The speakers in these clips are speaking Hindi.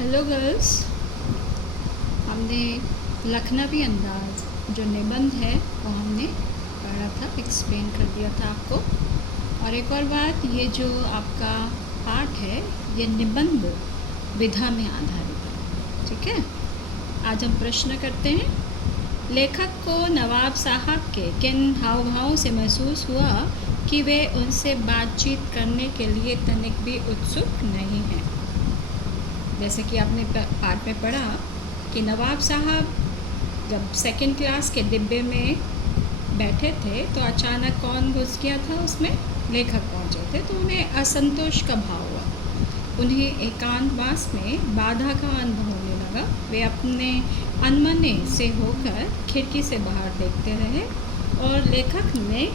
हेलो गर्ल्स, हमने लखनवी अंदाज जो निबंध है वो हमने पढ़ा था, एक्सप्लेन कर दिया था आपको। और एक और बात, ये जो आपका पाठ है ये निबंध विधा में आधारित है, ठीक है। आज हम प्रश्न करते हैं। लेखक को नवाब साहब के किन हाव भावों से महसूस हुआ कि वे उनसे बातचीत करने के लिए तनिक भी उत्सुक नहीं हैं। जैसे कि आपने पाठ में पढ़ा कि नवाब साहब जब सेकंड क्लास के डिब्बे में बैठे थे तो अचानक कौन घुस गया था उसमें, लेखक पहुंचे थे, तो उन्हें असंतोष का भाव हुआ। उन्हें एकांतवास में बाधा का अनुभव होने लगा। वे अपने अनमने से होकर खिड़की से बाहर देखते रहे और लेखक ने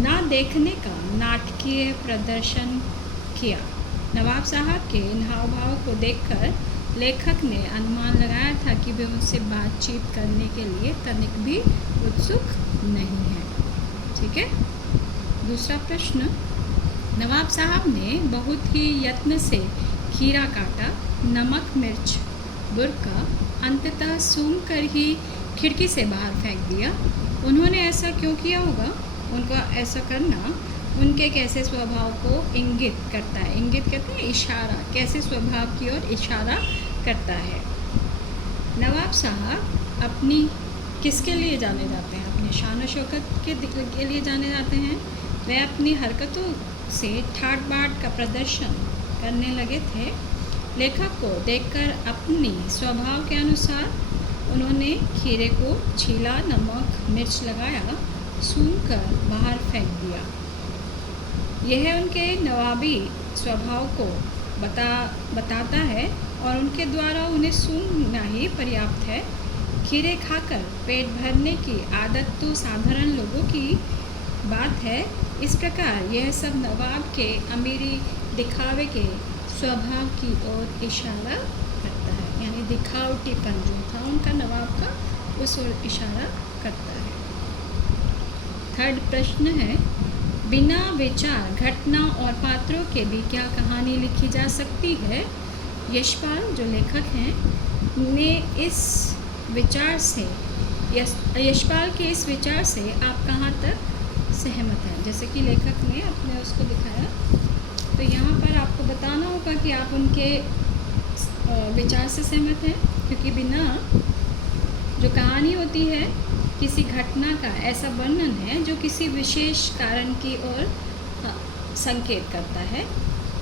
ना देखने का नाटकीय प्रदर्शन किया। नवाब साहब के इन हाव भाव को देखकर लेखक ने अनुमान लगाया था कि वे उनसे बातचीत करने के लिए तनिक भी उत्सुक नहीं है, ठीक है। दूसरा प्रश्न, नवाब साहब ने बहुत ही यत्न से खीरा काटा, नमक मिर्च बुरका, अंततः सूंघ कर ही खिड़की से बाहर फेंक दिया। उन्होंने ऐसा क्यों किया होगा? उनका ऐसा करना उनके कैसे स्वभाव को इंगित करता है। इंगित कहते हैं इशारा, कैसे स्वभाव की ओर इशारा करता है। नवाब साहब अपनी किसके लिए जाने जाते हैं? अपनी शान और शौकत के लिए जाने जाते हैं। वे अपनी हरकतों से ठाट बाट का प्रदर्शन करने लगे थे। लेखक को देखकर अपनी स्वभाव के अनुसार उन्होंने खीरे को छीला, नमक मिर्च लगाया, सूंघ कर बाहर फेंक दिया। यह उनके नवाबी स्वभाव को बताता है और उनके द्वारा उन्हें सूंघना ही पर्याप्त है। खीरे खाकर पेट भरने की आदत तो साधारण लोगों की बात है। इस प्रकार यह सब नवाब के अमीरी दिखावे के स्वभाव की ओर इशारा करता है, यानी दिखावटीपन जो था उनका नवाब का, उस ओर इशारा करता है। थर्ड प्रश्न है, बिना विचार घटना और पात्रों के भी क्या कहानी लिखी जा सकती है? यशपाल जो लेखक हैं ने इस विचार से यशपाल के इस विचार से आप कहाँ तक सहमत हैं? जैसे कि लेखक ने अपने उसको दिखाया, तो यहाँ पर आपको बताना होगा कि आप उनके विचार से सहमत हैं, क्योंकि बिना जो कहानी होती है किसी घटना का ऐसा वर्णन है जो किसी विशेष कारण की ओर संकेत करता है।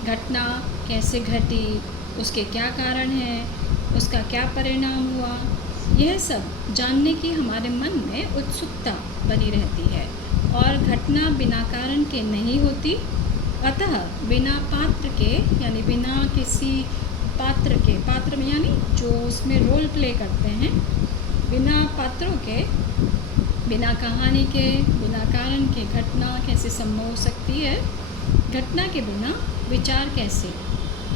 घटना कैसे घटी, उसके क्या कारण हैं, उसका क्या परिणाम हुआ, यह सब जानने की हमारे मन में उत्सुकता बनी रहती है। और घटना बिना कारण के नहीं होती, अतः बिना पात्र के, यानी बिना किसी पात्र के, पात्र में यानी जो उसमें रोल प्ले करते हैं, बिना पात्रों के, बिना कहानी के, बिना कारण के घटना कैसे संभव हो सकती है? घटना के बिना विचार कैसे?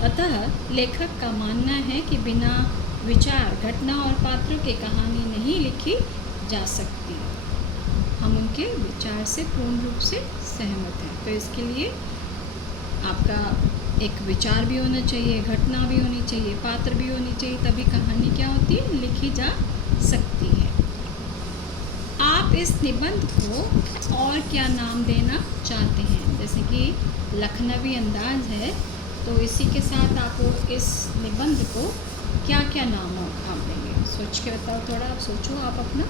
अतः लेखक का मानना है कि बिना विचार घटना और पात्रों की कहानी नहीं लिखी जा सकती। हम उनके विचार से पूर्ण रूप से सहमत हैं। तो इसके लिए आपका एक विचार भी होना चाहिए, घटना भी होनी चाहिए, पात्र भी होनी चाहिए, तभी कहानी क्या होती है, लिखी जा सकती है। आप इस निबंध को और क्या नाम देना चाहते हैं? जैसे कि लखनवी अंदाज है, तो इसी के साथ आप इस निबंध को क्या क्या नाम आप देंगे? सोच के बताओ, थोड़ा आप सोचो आप अपना।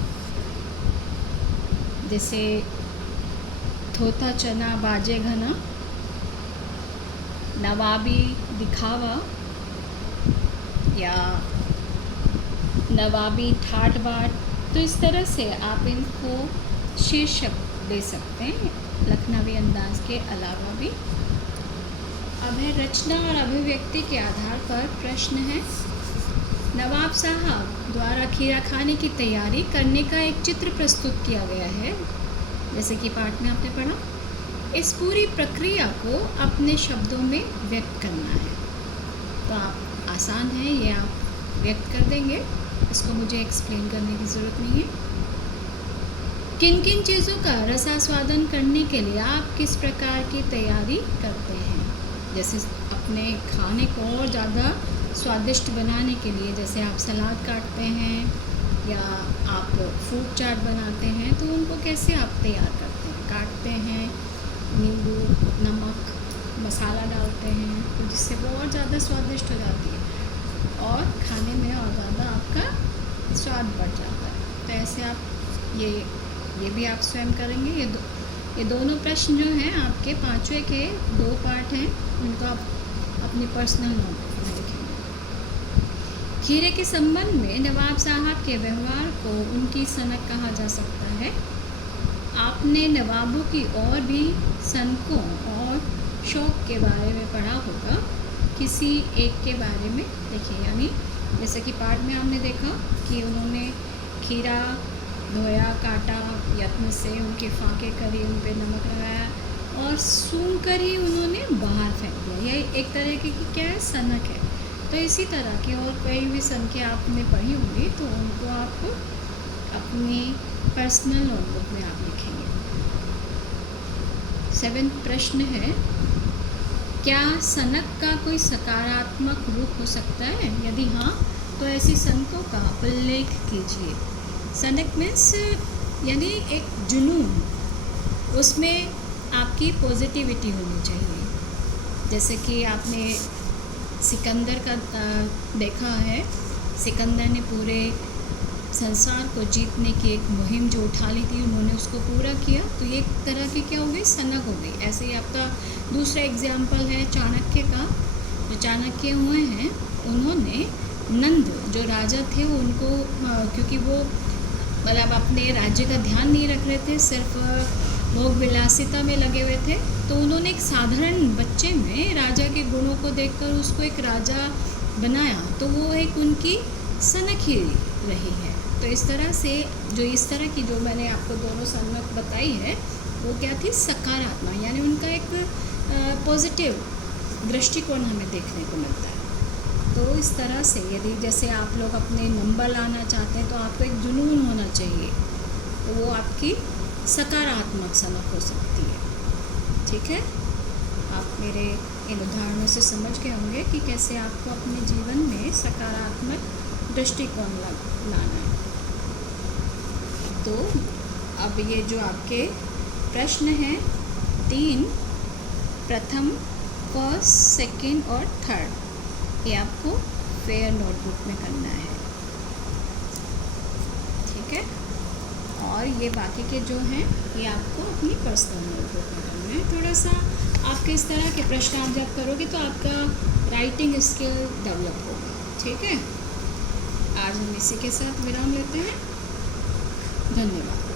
जैसे थोथा चना बाजे घना, नवाबी दिखावा, या नवाबी ठाट बाट। तो इस तरह से आप इनको शीर्षक दे सकते हैं लखनवी अंदाज के अलावा भी। अब है रचना और अभिव्यक्ति के आधार पर प्रश्न है। नवाब साहब द्वारा खीरा खाने की तैयारी करने का एक चित्र प्रस्तुत किया गया है, जैसे कि पाठ में आपने पढ़ा। इस पूरी प्रक्रिया को अपने शब्दों में व्यक्त करना है। तो आप आसान है, ये आप व्यक्त कर देंगे, इसको मुझे एक्सप्लेन करने की ज़रूरत नहीं है। किन किन चीज़ों का रसास्वादन करने के लिए आप किस प्रकार की तैयारी करते हैं? जैसे अपने खाने को और ज़्यादा स्वादिष्ट बनाने के लिए, जैसे आप सलाद काटते हैं या आप फ्रूट चाट बनाते हैं, तो उनको कैसे आप तैयार करते हैं? काटते हैं, नींबू, नमक, मसाला डालते हैं, तो जिससे वो और ज़्यादा स्वादिष्ट हो जाती है और खाने में और ज़्यादा आपका स्वाद बढ़ जाता है। तो ऐसे आप ये भी आप स्वयं करेंगे। ये दोनों प्रश्न जो हैं आपके 5वें के 2 पार्ट हैं, उनको आप अपनी पर्सनल नोटबुक में लिखेंगे। खीरे के संबंध में नवाब साहब के व्यवहार को उनकी सनक कहा जा सकता है। आपने नवाबों की और भी सनकों और शौक़ के बारे में पढ़ा होगा। किसी एक के बारे में देखिए, यानी जैसे कि पाठ में हमने देखा कि उन्होंने खीरा धोया, काटा, यत्न से उनके फाके करे, उन पे नमक लगाया और सूंघ कर ही उन्होंने बाहर फेंक दिया। यह एक तरह की क्या है, सनक है। तो इसी तरह की और कई भी सनकें आपने पढ़ी होंगी, तो उनको आप अपनी पर्सनल नोटबुक में आप लिखेंगे। 7वां प्रश्न है, क्या सनक का कोई सकारात्मक रूप हो सकता है? यदि हाँ, तो ऐसी सनकों का उल्लेख कीजिए। सनक मीन्स यानी एक जुनून, उसमें आपकी पॉजिटिविटी होनी चाहिए। जैसे कि आपने सिकंदर का देखा है, सिकंदर ने पूरे संसार को जीतने की एक मुहिम जो उठा ली थी, उन्होंने उसको पूरा किया, तो ये एक तरह की क्या हो गई, सनक हो गई। ऐसे ही आपका दूसरा एग्जाम्पल है चाणक्य का। जो चाणक्य हुए हैं, उन्होंने नंद जो राजा थे उनको, क्योंकि वो मतलब अपने राज्य का ध्यान नहीं रख रहे थे, सिर्फ भोग विलासिता में लगे हुए थे, तो उन्होंने एक साधारण बच्चे में राजा के गुणों को देखकर उसको एक राजा बनाया, तो वो एक उनकी सनक ही रही है। तो इस तरह से इस तरह की जो मैंने आपको दोनों सनक बताई है, वो क्या थी, सकारात्मक, यानी उनका एक पॉजिटिव दृष्टिकोण हमें देखने को मिलता है। तो इस तरह से यदि जैसे आप लोग अपने नंबर लाना चाहते हैं, तो आपको एक जुनून होना चाहिए, तो वो आपकी सकारात्मक सनक हो सकती है। ठीक है, आप मेरे इन उदाहरणों से समझ गए होंगे कि कैसे आपको अपने जीवन में सकारात्मक दृष्टिकोण लाना है। तो अब ये जो आपके प्रश्न हैं 3, प्रथम, फर्स्ट, सेकंड और थर्ड, ये आपको फेयर नोटबुक में करना है। ठीक है, और ये बाकी के जो हैं, ये आपको अपनी पर्सनल नोटबुक में करना है। थोड़ा सा आपके इस तरह के प्रश्न आप जब करोगे तो आपका राइटिंग स्किल डेवलप होगा। ठीक है, आज हम इसी के साथ विराम लेते हैं। धन्यवाद।